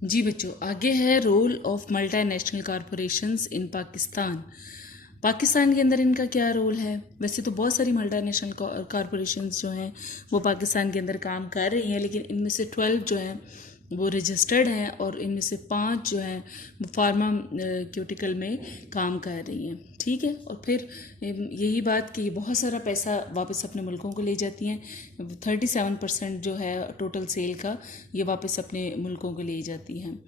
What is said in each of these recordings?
जी बच्चों, आगे है रोल ऑफ मल्टीनेशनल कॉरपोरेशंस इन पाकिस्तान। पाकिस्तान के अंदर इनका क्या रोल है? वैसे तो बहुत सारी मल्टीनेशनल कॉरपोरेशंस जो हैं वो पाकिस्तान के अंदर काम कर रही हैं, लेकिन इनमें से 12 जो हैं वो रजिस्टर्ड हैं और इनमें से 5 जो हैं वो फार्माक्यूटिकल में काम कर रही हैं। ठीक है, और फिर यही बात कि ये बहुत सारा पैसा वापस अपने मुल्कों को ले जाती हैं। 37% जो है टोटल सेल का ये वापस अपने मुल्कों को ले जाती हैं।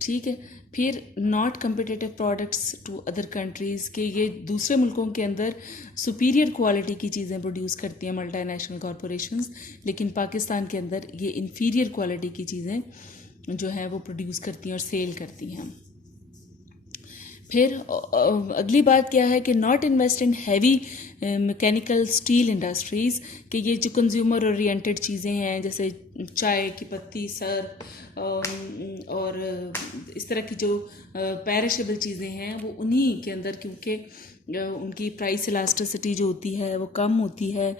ठीक है, फिर not competitive products to other countries के ये दूसरे मुल्कों के अंदर सुपीरियर क्वालिटी की चीज़ें प्रोड्यूस करती हैं मल्टीनेशनल कॉरपोरेशंस, लेकिन पाकिस्तान के अंदर ये इन्फीरियर क्वालिटी की चीज़ें जो है वो प्रोड्यूस करती हैं और सेल करती हैं। फिर अगली बात क्या है कि not invest in heavy mechanical steel industries, कि ये जो कंज्यूमर ओरिएंटेड चीज़ें हैं जैसे चाय की पत्ती, सर्फ और इस तरह की जो पेरिशेबल चीज़ें हैं वो उन्हीं के अंदर, क्योंकि उनकी प्राइस इलास्टिसिटी जो होती है वो कम होती है।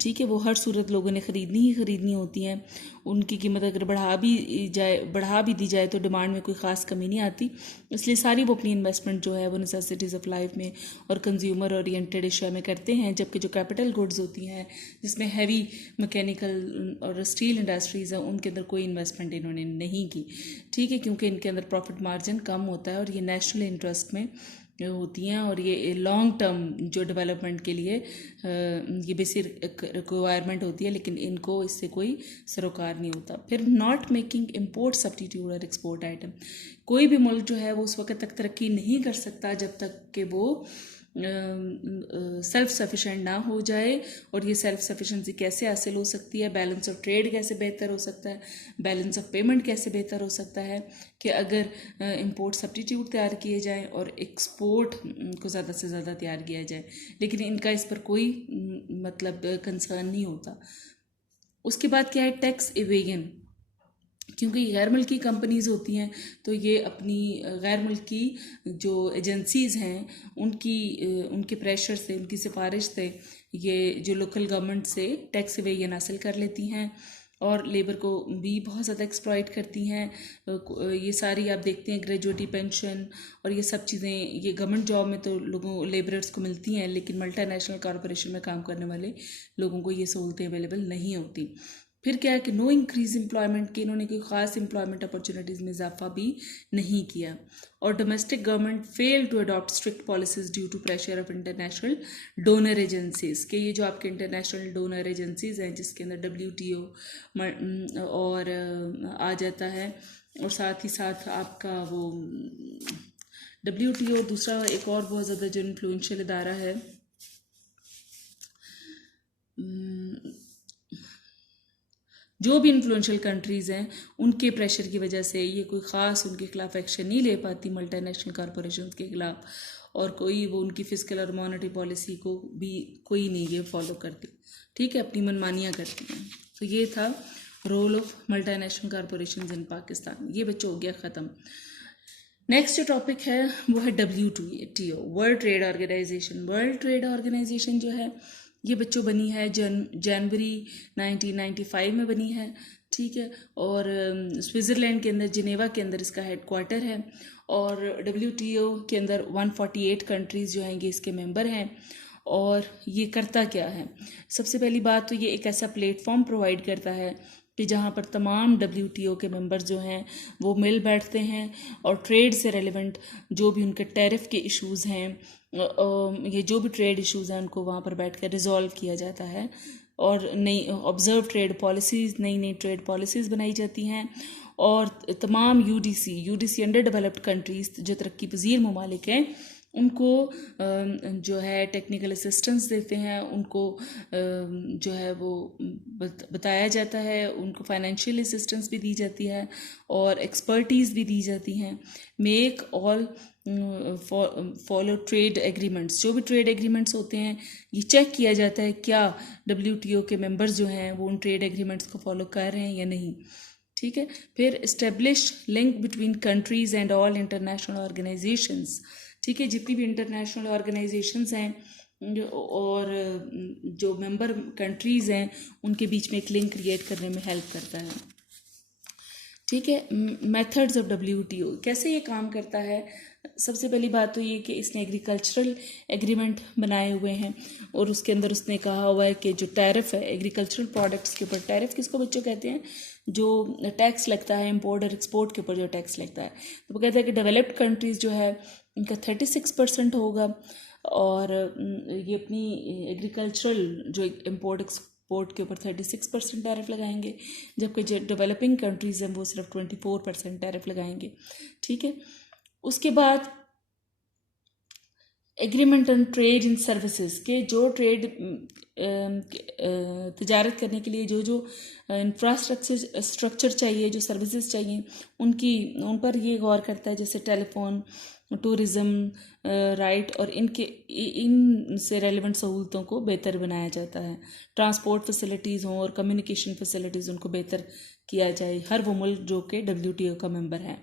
ठीक है, वो हर सूरत लोगों ने ख़रीदनी होती हैं। उनकी कीमत अगर बढ़ा भी दी जाए तो डिमांड में कोई ख़ास कमी नहीं आती, इसलिए सारी वो अपनी इन्वेस्टमेंट जो है वो नेसेसिटीज़ ऑफ लाइफ में और कंज्यूमर ओरिएंटेड एशिया में करते हैं। जबकि जो कैपिटल गुड्स होती हैं जिसमें हैवी मैकेनिकल और स्टील इंडस्ट्रीज़ हैं उनके अंदर कोई इन्वेस्टमेंट इन्होंने नहीं की। ठीक है, क्योंकि इनके अंदर प्रॉफिट मार्जिन कम होता है और ये नेशनल इंटरेस्ट में होती हैं और ये लॉन्ग टर्म जो डेवलपमेंट के लिए ये बेसिक रिक्वायरमेंट होती है, लेकिन इनको इससे कोई सरोकार नहीं होता। फिर नॉट मेकिंग इम्पोर्ट सब्सटीट्यूट और एक्सपोर्ट आइटम, कोई भी मुल्क जो है वो उस वक्त तक तरक्की नहीं कर सकता जब तक कि वो सेल्फ सफिशेंट ना हो जाए। और ये सेल्फ सफिशेंसी कैसे हासिल हो सकती है? बैलेंस ऑफ ट्रेड कैसे बेहतर हो सकता है? बैलेंस ऑफ पेमेंट कैसे बेहतर हो सकता है? कि अगर इंपोर्ट सब्स्टिट्यूट तैयार किए जाएं और एक्सपोर्ट को ज़्यादा से ज़्यादा तैयार किया जाए, लेकिन इनका इस पर कोई मतलब कंसर्न नहीं होता। उसके बाद क्या है? टैक्स इवेजन, क्योंकि गैर मुल्की कंपनीज़ होती हैं तो ये अपनी गैर मुल्की जो एजेंसीज़ हैं उनके प्रेशर से, उनकी सिफारिश से ये जो लोकल गवर्नमेंट से टैक्स इवेजन हासिल कर लेती हैं और लेबर को भी बहुत ज़्यादा एक्सप्लॉइट करती हैं। ये सारी आप देखते हैं ग्रेजुएटी पेंशन और ये सब चीज़ें ये गवर्नमेंट जॉब में तो लेबरर्स को मिलती हैं, लेकिन मल्टीनेशनल कॉरपोरेशन में काम करने वाले लोगों को ये सहूलतें अवेलेबल नहीं होती। फिर क्या है कि नो इंक्रीज एम्प्लॉयमेंट, की इन्होंने कोई ख़ास एम्प्लॉयमेंट अपॉर्चुनिटीज़ में इजाफा भी नहीं किया। और domestic government fail to adopt strict policies due to pressure of international donor agencies, के ये जो आपके इंटरनेशनल डोनर एजेंसीज हैं जिसके अंदर WTO और आ जाता है, और साथ ही साथ आपका वो WTO, दूसरा एक और बहुत ज़्यादा जो इन्फ्लुएंशियल इदारा है जो भी इन्फ्लुएंशियल कंट्रीज़ हैं उनके प्रेशर की वजह से ये कोई ख़ास उनके खिलाफ एक्शन नहीं ले पाती मल्टीनेशनल कॉरपोरेशन के खिलाफ, और कोई वो उनकी फिजिकल और मॉनेटरी पॉलिसी को भी कोई नहीं ये फॉलो करती। ठीक है, अपनी मनमानियाँ करती हैं। तो ये था रोल ऑफ मल्टीनेशनल कॉरपोरेशन इन पाकिस्तान। ये बच्चों हो गया ख़त्म। नेक्स्ट जो टॉपिक है वो है WTO, World Trade Organization. World Trade Organization जो है ये बच्चों बनी है जनवरी 1995 में बनी है। ठीक है, और स्विट्ज़रलैंड के अंदर जिनेवा के अंदर इसका हेडक्वार्टर है। और WTO के अंदर 148 कंट्रीज़ जो हैं ये इसके मेंबर हैं। और ये करता क्या है? सबसे पहली बात तो ये एक ऐसा प्लेटफॉर्म प्रोवाइड करता है कि जहाँ पर तमाम WTO के मेंबर्स जो हैं वो मिल बैठते हैं और ट्रेड से रेलेवेंट जो भी उनके टैरिफ के इश्यूज़ हैं, ये जो भी ट्रेड इश्यूज़ हैं उनको वहाँ पर बैठ कर रिजॉल्व किया जाता है। और नई ऑब्जर्व ट्रेड पॉलिसीज़, नई ट्रेड पॉलिसीज़ बनाई जाती हैं। और तमाम UDC अंडर डेवलप्ड कंट्रीज़ जो तरक्की पजीर ममालिक हैं उनको जो है टेक्निकल असिस्टेंस देते हैं, उनको जो है वो बताया जाता है, उनको फाइनेंशियल असिस्टेंस भी दी जाती है और एक्सपर्टीज़ भी दी जाती हैं। Make all follow trade agreements, जो भी ट्रेड एग्रीमेंट्स होते हैं ये चेक किया जाता है क्या WTO के मेंबर्स जो हैं वो उन ट्रेड एग्रीमेंट्स को फॉलो कर रहे हैं या नहीं। ठीक है, फिर establish link between countries and all international organisations. ठीक है, जितनी भी इंटरनेशनल ऑर्गेनाइजेशंस हैं और जो मेंबर कंट्रीज़ हैं उनके बीच में एक लिंक क्रिएट करने में हेल्प करता है। ठीक है। मेथड्स ऑफ WTO कैसे ये काम करता है। सबसे पहली बात तो ये कि इसने एग्रीकल्चरल एग्रीमेंट बनाए हुए हैं और उसके अंदर उसने कहा हुआ है कि जो टैरिफ है एग्रीकल्चरल प्रोडक्ट्स के ऊपर, टैरिफ किसको बच्चों कहते हैं, जो टैक्स लगता है इम्पोर्ट और एक्सपोर्ट के ऊपर जो टैक्स लगता है, तो वो कहता है कि डेवलप्ड कंट्रीज़ जो है इनका 36% होगा और ये अपनी एग्रीकल्चरल जो इम्पोर्ट एक्सपोर्ट के ऊपर 36% टैरिफ लगाएंगे, जबकि जो डेवलपिंग कंट्रीज़ हैं वो सिर्फ 24% टैरिफ लगाएंगे। ठीक है। उसके बाद agreement on trade in services के जो ट्रेड तजारत करने के लिए जो जो स्ट्रक्चर चाहिए, जो सर्विसेज चाहिए उन पर ये गौर करता है, जैसे टेलीफोन, टूरिज़्म राइट, और इन से रेलिवेंट सहूलतों को बेहतर बनाया जाता है। ट्रांसपोर्ट फैसिलिटीज़ हों और कम्युनिकेशन फैसिलिटीज़ उनको बेहतर किया जाए, हर वो मुल्क जो कि WTO का मेंबर है।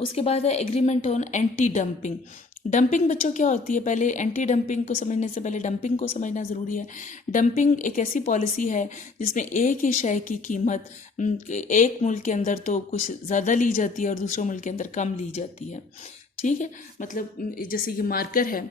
उसके बाद है agreement on anti dumping. Dumping बच्चों क्या होती है, पहले एंटी डंपिंग को समझने से पहले डंपिंग को समझना ज़रूरी है। डंपिंग एक ऐसी पॉलिसी है जिसमें एक ही शय की कीमत एक मुल्क के अंदर तो कुछ ज़्यादा ली जाती है और दूसरे मुल्क के अंदर कम ली जाती है। ठीक है। मतलब जैसे ये मार्कर है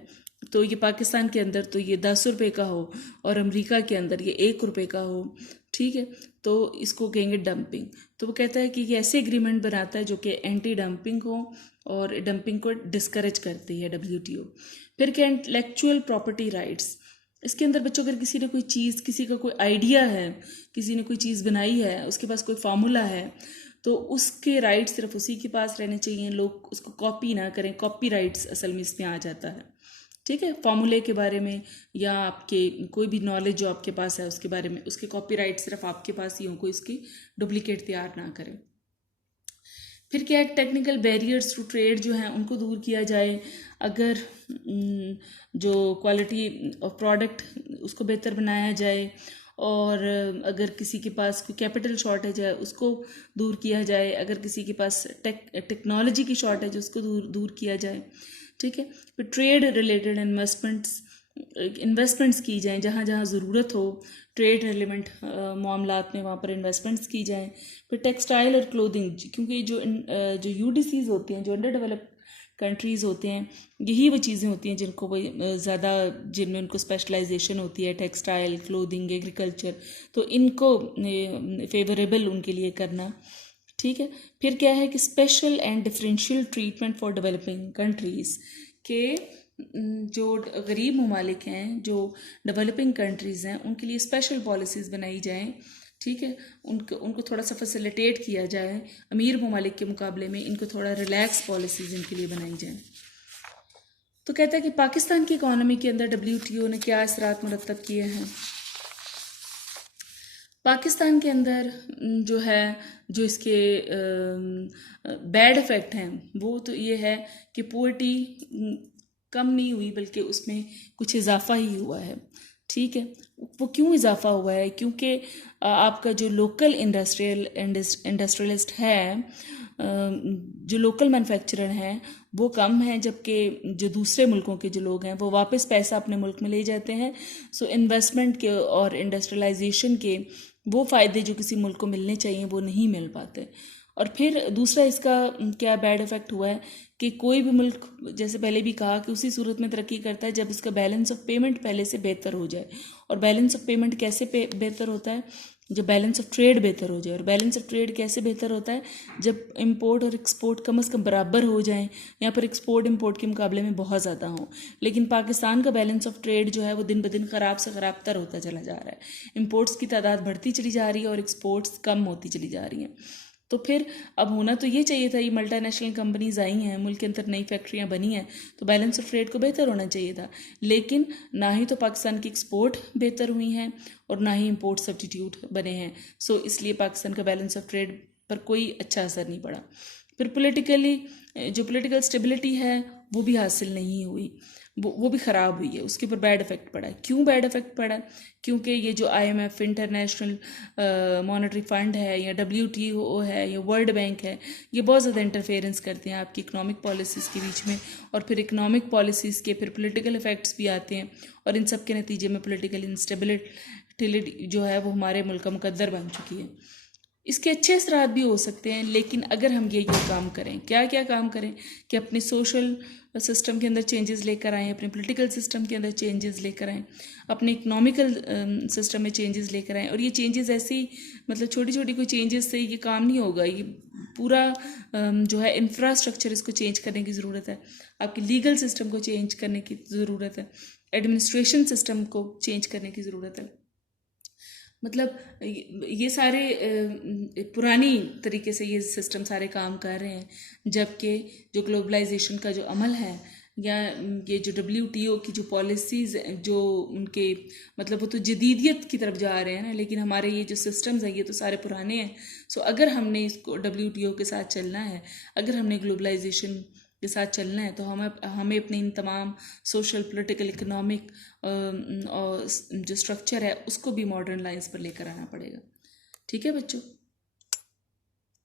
तो ये पाकिस्तान के अंदर तो ये 10 रुपये का हो और अमेरिका के अंदर ये 1 रुपये का हो। ठीक है। तो इसको कहेंगे डंपिंग। तो वो कहता है कि ये ऐसे एग्रीमेंट बनाता है जो कि एंटी डंपिंग हो और डंपिंग को डिस्करेज करती है WTO। फिर क्या, इंटेलेक्चुअल प्रॉपर्टी राइट्स। इसके अंदर बच्चों अगर किसी ने कोई चीज़, किसी का कोई आइडिया है, किसी ने कोई चीज़ बनाई है, उसके पास कोई फार्मूला है, तो उसके राइट सिर्फ उसी के पास रहने चाहिए, लोग उसको कॉपी ना करें। कॉपी राइट्स असल में इसमें आ जाता है। ठीक है। फार्मूले के बारे में या आपके कोई भी नॉलेज जो आपके पास है उसके बारे में, उसके कॉपीराइट सिर्फ आपके पास ही हो, कोई इसकी डुप्लीकेट तैयार ना करें। फिर क्या है, टेक्निकल बैरियर्स टू ट्रेड जो हैं उनको दूर किया जाए। अगर जो क्वालिटी ऑफ प्रोडक्ट उसको बेहतर बनाया जाए और अगर किसी के पास कोई कैपिटल शॉर्टेज है उसको दूर किया जाए, अगर किसी के पास टेक्नोलॉजी की शॉर्टेज है उसको दूर किया जाए। ठीक है। फिर ट्रेड रिलेटेड इन्वेस्टमेंट्स की जाएँ, जहाँ जहाँ ज़रूरत हो ट्रेड रिलेवेंट मामलात में वहाँ पर इन्वेस्टमेंट्स की जाएँ। फिर टेक्सटाइल और क्लोथिंग, क्योंकि जो UDCs होती हैं, जो अंडर डेवलप्ड कंट्रीज़ होते हैं, यही वो चीज़ें होती हैं जिनको वो ज़्यादा, जिनमें उनको स्पेशलाइजेशन होती है, टेक्सटाइल, क्लोथिंग, एग्रीकल्चर, तो इनको फेवरेबल उनके लिए करना। ठीक है। फिर क्या है कि special and differential treatment for developing countries के जो गरीब ममालिक हैं, जो डेवलपिंग कंट्रीज़ हैं, उनके लिए स्पेशल पॉलिसीज़ बनाई जाएँ। ठीक है। उनको थोड़ा सा फैसिलिटेट किया जाए, अमीर ममालिक के मुकाबले में इनको थोड़ा रिलैक्स पॉलिसीज़ इनके लिए बनाई जाए। तो कहता है कि पाकिस्तान की इकॉनमी के अंदर WTO ने क्या असरात मुरतब किए हैं। पाकिस्तान के अंदर जो है, जो इसके बैड इफ़ेक्ट हैं वो तो ये है कि पोवर्टी कम नहीं हुई बल्कि उसमें कुछ इजाफा ही हुआ है। ठीक है। वो क्यों इजाफा हुआ है, क्योंकि आपका जो लोकल इंडस्ट्रियलिस्ट है, जो लोकल मैन्युफैक्चरर हैं वो कम हैं, जबकि जो दूसरे मुल्कों के जो लोग हैं वो वापस पैसा अपने मुल्क में ले जाते हैं। सो इन्वेस्टमेंट के और इंडस्ट्रियलाइजेशन के वो फ़ायदे जो किसी मुल्क को मिलने चाहिए वो नहीं मिल पाते। और फिर दूसरा इसका क्या बैड इफ़ेक्ट हुआ है कि कोई भी मुल्क, जैसे पहले भी कहा, कि उसी सूरत में तरक्की करता है जब इसका बैलेंस ऑफ पेमेंट पहले से बेहतर हो जाए। और बैलेंस ऑफ पेमेंट कैसे बेहतर होता है, जब बैलेंस ऑफ ट्रेड बेहतर हो जाए। और बैलेंस ऑफ ट्रेड कैसे बेहतर होता है, जब इंपोर्ट और एक्सपोर्ट कम से कम बराबर हो जाएं, यहाँ पर एक्सपोर्ट इंपोर्ट के मुकाबले में बहुत ज़्यादा हो। लेकिन पाकिस्तान का बैलेंस ऑफ ट्रेड जो है वो दिन ब दिन ख़राब से ख़राब तर होता चला जा रहा है। इंपोर्ट्स की तादाद बढ़ती चली जा रही है और एक्सपोर्ट्स कम होती चली जा रही हैं। तो फिर अब होना तो ये चाहिए था, ये मल्टीनेशनल कंपनीज आई हैं, मुल्क के अंदर नई फैक्ट्रियाँ बनी हैं, तो बैलेंस ऑफ ट्रेड को बेहतर होना चाहिए था। लेकिन ना ही तो पाकिस्तान की एक्सपोर्ट बेहतर हुई हैं और ना ही इंपोर्ट सब्स्टिट्यूट बने हैं। सो इसलिए पाकिस्तान का बैलेंस ऑफ ट्रेड पर कोई अच्छा असर नहीं पड़ा। फिर जो पोलिटिकल स्टेबिलिटी है वो भी हासिल नहीं हुई, वो भी ख़राब हुई है, उसके ऊपर बैड इफ़ेक्ट पड़ा है। क्यों बैड इफ़ेक्ट पड़ा है, क्योंकि ये जो IMF, इंटरनेशनल मॉनेटरी फ़ंड है, या WTO है, या वर्ल्ड बैंक है, ये बहुत ज़्यादा इंटरफेरेंस करते हैं आपकी इकनॉमिक पॉलिसीज़ के बीच में। और फिर इकनॉमिक पॉलिसीज़ के फिर पोलिटिकल इफ़ेक्ट्स भी आते हैं और इन सब के नतीजे में पोलिटिकल इंस्टेबिलिटी जो है वो हमारे मुल्क का मुकद्दर बन चुकी है। इसके अच्छे असरात भी हो सकते हैं, लेकिन अगर हम ये काम करें, क्या क्या काम करें कि अपने सोशल सिस्टम के अंदर चेंजेस लेकर आएँ, अपने पॉलिटिकल सिस्टम के अंदर चेंजेस लेकर आएँ, अपने इकोनॉमिकल सिस्टम में चेंजेस लेकर आएँ। और ये चेंजेस ऐसे ही मतलब छोटी छोटी कोई चेंजेस से ये काम नहीं होगा, ये पूरा जो है इंफ्रास्ट्रक्चर इसको चेंज करने की ज़रूरत है, आपकी लीगल सिस्टम को चेंज करने की ज़रूरत है, एडमिनिस्ट्रेशन सिस्टम को चेंज करने की ज़रूरत है। मतलब ये सारे पुरानी तरीके से ये सिस्टम सारे काम कर रहे हैं, जबकि जो ग्लोबलाइजेशन का जो अमल है या ये जो WTO की जो पॉलिसीज़ जो उनके मतलब वो तो जदीदियत की तरफ जा रहे हैं ना, लेकिन हमारे ये जो सिस्टम्स हैं ये तो सारे पुराने हैं। सो अगर हमने इसको WTO के साथ चलना है, अगर हमने ग्लोबलाइजेशन के साथ चलना है, तो हमें अपने इन तमाम सोशल, पॉलिटिकल, इकोनॉमिक और जो स्ट्रक्चर है उसको भी मॉडर्न लाइंस पर लेकर आना पड़ेगा। ठीक है बच्चों।